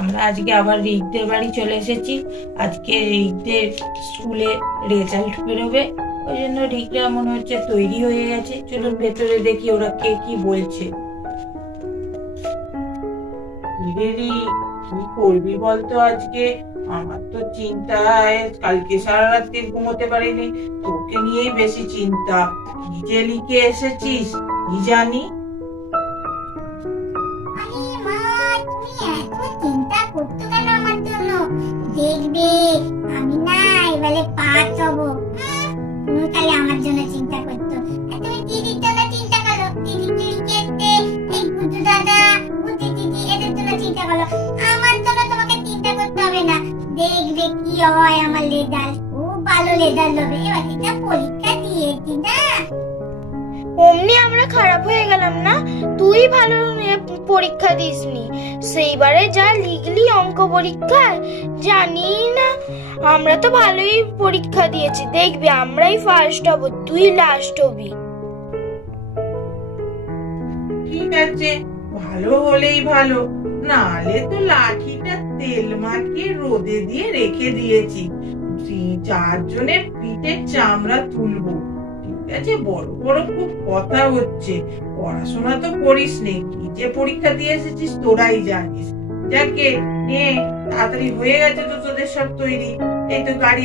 আমরা আজকে আবার রিকদের বাড়ি চলে এসেছি। আজকে রিকদের স্কুলে রেজাল্ট বেরোবে, ওই জন্য রিকরা মনে হচ্ছে তৈরি হয়ে গেছে। চলুন ভেতরে দেখি ওরা কে কি বলছে। কি করবি বলতো আজকে? আমার তো চিন্তায় কালকে সারা রাত্রি ঘুমোতে পারিনি, তোকে নিয়েই বেশি চিন্তা। কি যে লিখে এসেছিস কি জানি। দেখবে আমি না এবারে পাস হবো। তুমি তাহলে আমার জন্য চিন্তা করতো, তুমি দিদির জন্য চিন্তা করো। দিদি লিখেছে, এই গুজু দাদা গুজি দিদি এদের জন্য চিন্তা করো, আমার জন্য তোমাকে চিন্তা করতে হবে না। দেখবে কি হয়, আমার রেজাল্ট খুব ভালো রেজাল্ট হবে। এবার এটা পরীক্ষা দিয়েছি না, অমনি আমরা খারাপ হয়ে গেলাম না? তুই ভালো পরীক্ষা দিসনি, সেইবারে যা লিখলি অঙ্ক পরীক্ষায় জানি না। আমরা তো ভালোই পরীক্ষা দিয়েছি, দেখবি আমরাই ফার্স্ট হব, তুই লাস্ট হবি। ঠিক আছে, ভালো হলেই ভালো, নালে তো লাঠিটা তেল মাখিয়ে রোদে দিয়ে রেখে দিয়েছি, 3-4 জনের পিঠের চামড়া তুলবো। ঠিক আছে, বড় বড় খুব কথা হচ্ছে, পড়াশোনা তো করিস নে, কি যে পরীক্ষা দিয়ে এসেছিস তোরাই জানিস। যাকে নে, তাড়াতাড়ি হয়ে গেছে তো তোদের সব তৈরি। এই তো গাড়ি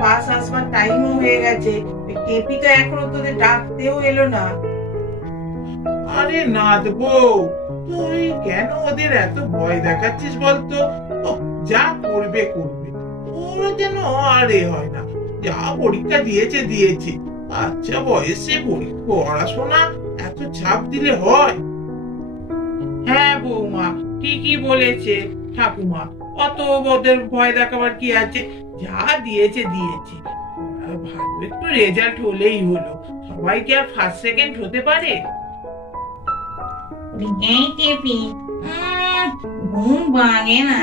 বাস আসবার টাইমও হয়ে গেছে, কেপি তো এখনো তোদের ডাকতেও এলো না। আরে নাথ বউ, তুই কেন ওদের এত ভয় দেখাচ্ছিস বলতো? যা করবে করবে, ওরা যেন আরে হয় না। যা পরীক্ষা দিয়েছে। আচ্ছা বয়সে পড়াশোনা এত চাপ দিলে হয়? হ্যাঁ বৌমা, ঠিকই বলেছে ঠাকুমা, অত ওদের ভয় দেখাবার কি আছে? যা দিয়েছে। ভালো একটু রেজাল্ট হলেই হলো, সবাই কি আর ফার্স্ট সেকেন্ড হতে পারে? ঘুম ভাঙে না,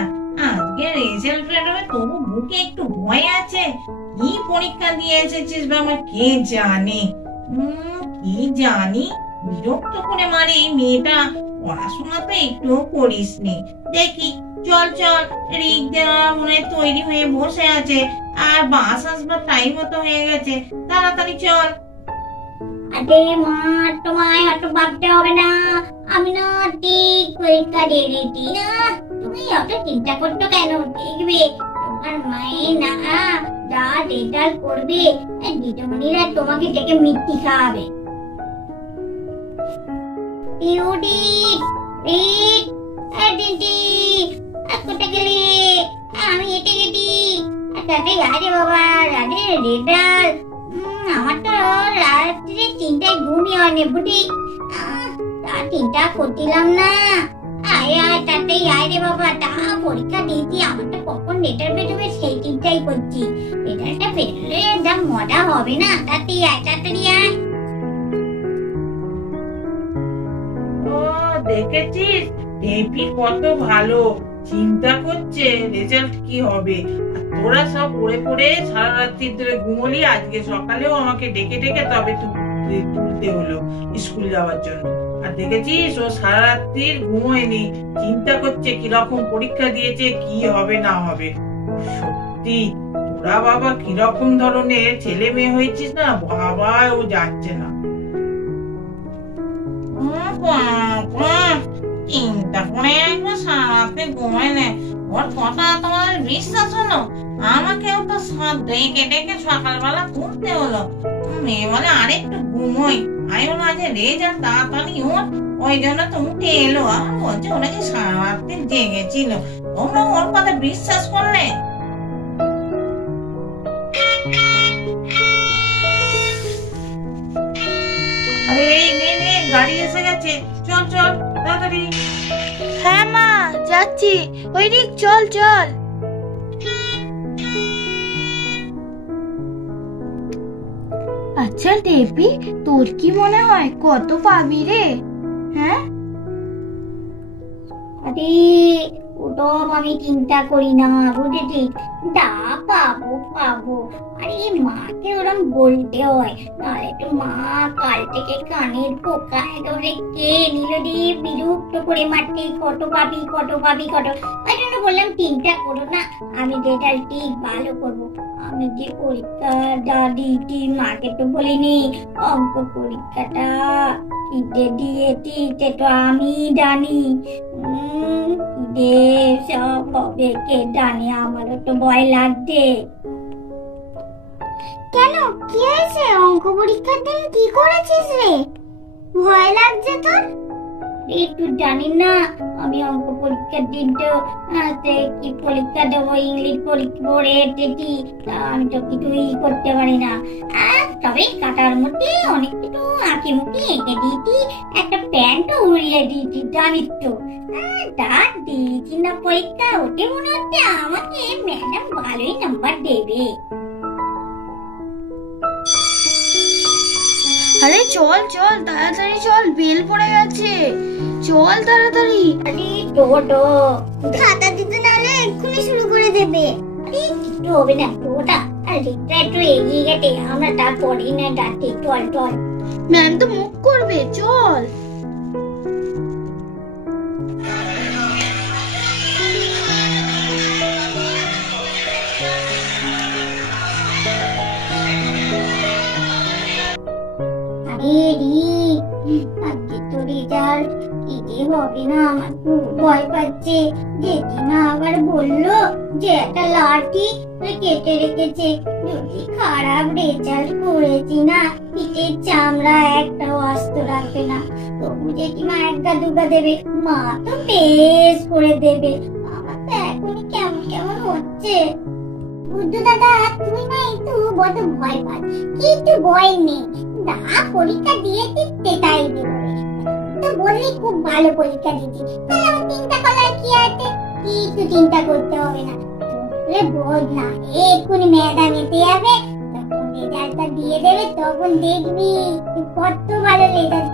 আজকে রেজাল্ট বেরোবে তবু বুকে একটু ভয় আছে। কি পরীক্ষা দিয়ে এসেছিস বাবা কে জানে। কি জানি, বিরক্ত করে মারে এই মেয়েটা, পড়াশোনা তো একটু করিস নি। দেখি, চল রিক দেওয়া মনে তৈরি হয়ে বসে আছে, আর বাস আসবার টাইম তো হয়ে গেছে, তাড়াতাড়ি চল। আরে মা, তোমায় অত ভাবতে হবে না, আমি না ঠিক পরীক্ষা দিয়ে দিচ্ছি না। তুমি অত চিন্তা করছো কেন? দেখবে তোমার মায়ের না যা রেজাল্ট করবে, দিদিমণিরা তোমাকে ডেকে মিষ্টি খাওয়াবে। কোথায় গেলি? আমি এটে গেছি। আরে বাবা, আরে রেজাল্ট, আমার তো রাত্রে চিন্তায় ঘুমই হয়নি বুঝি, তার চিন্তা করছিলাম না। তাতেই আয় রে বাবা, তা পরীক্ষা দিয়েছি, আমার তো কখন লেটার বেরোবে সেই চিন্তাই করছি। লেটারটা বেরোলে যা মজা হবে না, তাতেই আয়, তাড়াতাড়ি আয়। ও দেখেছিস, টেপি কত ভালো চিন্তা করছে রেজাল্ট কি হবে, আর তোরা সব পড়ে সারা রাত্রি ধরে ঘুমোলি। আজকে সকালেও আমাকে ডেকে তবে তুলতে হলো স্কুল যাওয়ার জন্য। আর দেখেছিস, ও সারা রাত্রি ঘুমোয়নি, চিন্তা করছে কিরকম পরীক্ষা দিয়েছে, কি হবে না হবে। সত্যি তোরা বাবা কিরকম ধরনের ছেলে মেয়ে হয়েছিস না, বাবা ও যাচ্ছে না। চিন্তা করে একবার সারাতে ঘুমায় নেয়, ওর কথা তোমার বিশ্বাস হলো? আমাকেও তো ডেকে সকালবেলা তুলতে হলো। মেয়ে বলে আরেকটু ঘুমোই, আমি বলো আজ রেজাল্ট তাড়াতাড়ি ওর, ওই জন্য তো উঠে এলো। আমার বলছে ওরা কি সারা রাত্রি জেগেছিল, তোমরা ওর কথা বিশ্বাস করলে? আরে নে, গাড়ি এসে গেছে, চল তাড়াতাড়ি। হ্যাঁ মা, যাচ্ছি। ওই রিক, চল। আচ্ছা টেপি, তোর কি মনে হয় কত পাবি রে? হ্যাঁ, আরে ওসব আমি চিন্তা করি না বুঝেছি, যা পাবো। আরে মাকে ওরম বলতে হয়, নাহলে তো মা কাল থেকে কানের পোকা একেবারে কে নিল রে, বিরক্ত করে মারতে, কত পাবি। তাই জন্য বললাম চিন্তা করো না, আমি রেজাল্ট ঠিক ভালো করবো। আমি যে পরীক্ষা দিয়েছি মাকে তো বলিনি, অঙ্ক পরীক্ষাটা কিটে দিয়েছি সেটা আমি জানি। কিটে সব হবে কে জানে, আমারও তো ভয় লাগছে। কেন, কি হয়েছে? অঙ্ক পরীক্ষার দিন কি করেছিস রে? ভয় লাগছে তোর? একটু জানি না, আমি অঙ্ক পরীক্ষার দিন তো কি পরীক্ষা দেবো, ইংলিশ পরীক্ষা পড়ে এসেছি, আমি তো কিছুই করতে পারি না। তবে কাটার মধ্যে অনেক কিছু আঁকি মুখি এঁকে দিয়েছি, একটা প্যান্টও উড়িয়ে দিয়েছি জানিস তো। তা দিয়েছি না পরীক্ষা, ওতে মনে হচ্ছে আমাকে ম্যাডাম ভালোই নাম্বার দেবে। আরে চল চল তাড়াতাড়ি চল, বেল পড়ে গেছে, চল তাড়াতাড়ি। আরে টোটো খাতা দিতে নাহলে এক্ষুনি শুরু করে দেবে। আরে একটু হবে না টোটা, আর রিক্তা একটু এগিয়ে গেছে, আমরা তারপরে না ডাকতে। চল চল, ম্যাম তো মুখ করবে, চল। আজকে তো রেজাল্ট কি যে হবে না, আমার খুব ভয় পাচ্ছে। জেঠিমা আবার বললো যে একটা লাঠি কেটে রেখেছে, যদি খারাপ রেজাল্ট করেছি না পিঠের চামড়া একটাও আস্ত রাখবে না। তবু জেঠিমা একটা দুগা দেবে, মা তো বেশ করে দেবে। আমার তো এখনই কেমন কেমন হচ্ছে। বুদ্ধু দাদা, তুই না একটু বড় ভয় পাস, কিন্তু ভয় নেই, না পরীক্ষা দিয়েছি সেটাই দেবে। তো বললি খুব ভালো পরীক্ষা দিয়েছি, তাহলে আমার চিন্তা করার কি আছে? কিছু চিন্তা করতে হবে না, বল না, এক্ষুনি ম্যাডাম এতে যাবে, তখন রেজাল্টটা দিয়ে দেবে, তখন দেখবি কত ভালো রেজাল্ট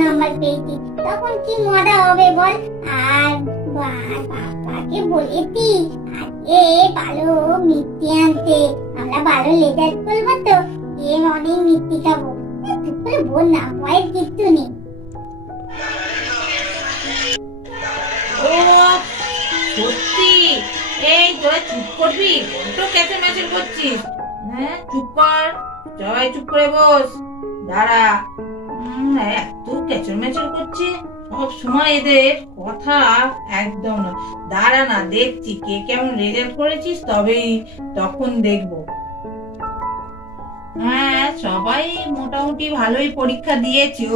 নাম্বার পেয়েছি, তখন কি মজা হবে বল। আর বাবাকে বলেছি আজকে ভালো মিষ্টি আনতে, আমরা ভালো রেজাল্ট করবো তো অনেক মিষ্টি খাবো। বল না, ভয়ের কিছু নেই। ও সত্যি, এই তোরা চুপ করবি, বড্ড ক্যাচের ম্যাচের করছিস। হ্যাঁ চুপ কর, সবাই চুপ করে বস, দাঁড়া। এত ক্যাচের ম্যাচের করছে সব সময়, এদের কথা একদম না। দাঁড়া না, দেখছি কে কেমন রেজাল্ট করেছিস, তবেই তখন দেখবো। হ্যাঁ সবাই মোটামুটি ভালোই পরীক্ষা দিয়েছো,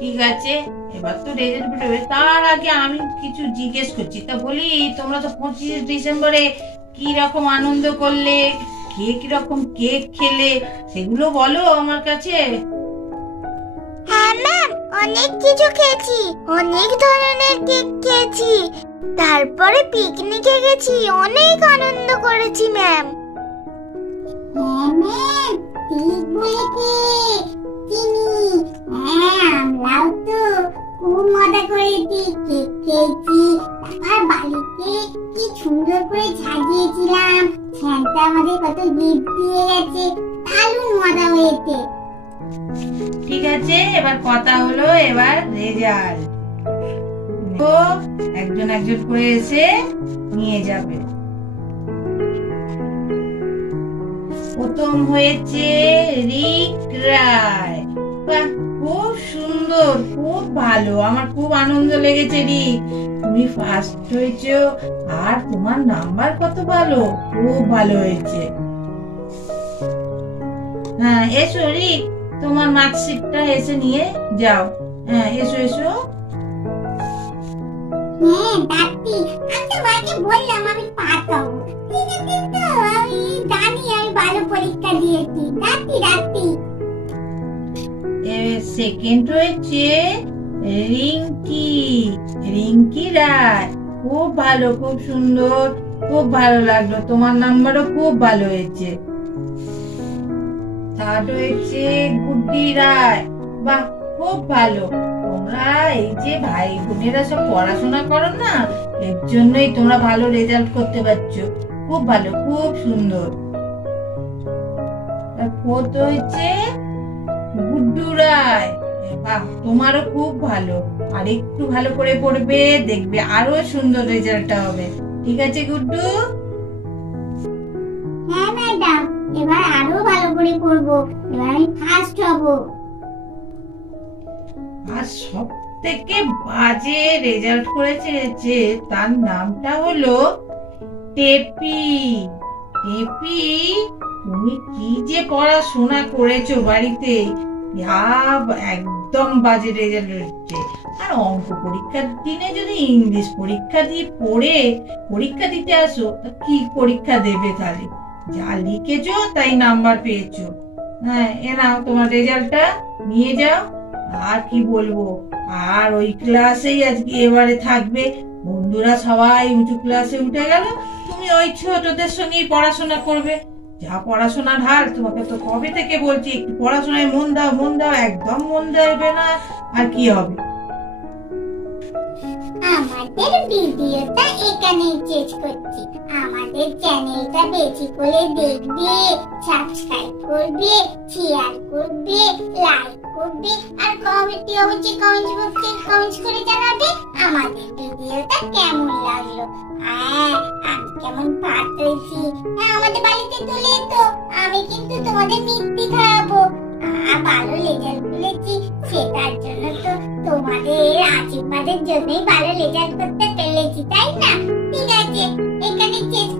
ঠিক আছে, এবার তো রেজাল্ট বেরোবে। তার আগে আমি কিছু জিজ্ঞেস করছি, তা বলি তোমরা তো 25 ডিসেম্বরে কি রকম আনন্দ করলে, কে কিরকম কেক খেলে, সেগুলো বলো আমার কাছে। হ্যাঁ ম্যাম, অনেক কিছু খেয়েছি, অনেক ধরনের কেক খেয়েছি, তারপরে পিকনিকে গেছি, অনেক আনন্দ করেছি ম্যাম। হ্যাঁ ম্যাম, ঠিক বলেছে চিনি। হ্যাঁ আমরাও তো খুব মজা করেছি, কেক খেয়েছি, আর বাড়িতে কি সুন্দর করে সাজিয়েছিলাম, স্যান্টা আমাদের কত গিফট দিয়ে গেছে, দারুণ মজা হয়েছে। ঠিক আছে, এবার কথা হলো এবার রেজাল্ট। তো একজন একজন করে এসে নিয়ে যাবে। প্রথম হয়েছে রিক রায়। বাহ, খুব সুন্দর, খুব ভালো, আমার খুব আনন্দ লেগেছে রিক, তুমি ফার্স্ট হয়েছো, আর তোমার নাম্বার কত ভালো, খুব ভালো হয়েছে। হ্যাঁ এসো রিক, তোমার মার্কশিটটা এসে নিয়ে যাও। হ্যাঁ এসো এসো। হ্যাঁ ডাক্তি, আমি তো মাকে বললাম আমি পাস হবো, ঠিক আছে তো, আমি জানি আমি ভালো পরীক্ষা দিয়েছি। ডাক্তি সেকেন্ড হয়েছে রিঙ্কি, রিঙ্কি রায়, খুব ভালো, খুব সুন্দর, খুব ভালো লাগলো, তোমার নাম্বারও খুব ভালো হয়েছে। থার্ড হয়েছে গুড্ডি রায়। বাহ, খুব ভালো, তোমরা এই যে ভাই বোনেরা সব পড়াশোনা করো না, এর জন্যই তোমরা ভালো রেজাল্ট করতে পারছো, খুব ভালো, খুব সুন্দর। ফোর্থ হয়েছে গুড্ডু রায়। বাহ, তোমারও খুব ভালো, আর একটু ভালো করে পড়বে, দেখবে আরো সুন্দর রেজাল্টটা হবে। ঠিক আছে গুড্ডু? হ্যাঁ ম্যাডাম, এবার আরো ভালো করে করব, এবার আমি ফার্স্ট হব। আর সব থেকে বাজে রেজাল্ট করেছে যে তার নামটা হলো টেপি। টেপি, তুমি কি যে পড়াশোনা করেছো বাড়িতে, একদম বাজে রেজাল্ট হচ্ছে। আর অঙ্ক পরীক্ষার দিনে যদি ইংলিশ পরীক্ষা দিয়ে পড়ে পরীক্ষা দিতে আসো, তা কি পরীক্ষা দেবে তাহলে? যা লিখেছো তাই নাম্বার পেয়েছো। হ্যাঁ, এ নাও তোমার রেজাল্টটা, নিয়ে যাও। আর কি বলবো, আর ওই ক্লাসেই আজকে এবারে থাকবে। বন্ধুরা সবাই উঁচু ক্লাসে উঠে গেল, তুমি ওই ছোটদের সঙ্গেই পড়াশোনা করবে। যা পড়াশোনার হাল, তোমাকে তো কবে থেকে বলছি একটু পড়াশোনায় মন দাও, মন দাও, একদম মন দেবে না, আর কি হবে? আমাদের ভিডিওটা এখানেই শেষ করছি। আমাদের চ্যানেলটা বেশি করে দেখবে, সাবস্ক্রাইব করবে, শেয়ার করবে, লাইক করবে, আর কমেন্টে অবশ্যই কমেন্ট বক্সে কমেন্ট করে জানাবে আমাদের ভিডিওটা কেমন লাগলো। আমি কেমন পাঠিয়েছি, আমাদের বাড়িতে চলে তো আমি কিন্তু তোমাদের মিষ্টি খাওয়াবো। ভালো রেজাল্ট করেছি, সেটার জন্য তো তোমাদের আশীর্বাদের জন্যই ভালো রেজাল্ট করতে পেরেছি, তাই না? ঠিক আছে, এখানে শেষ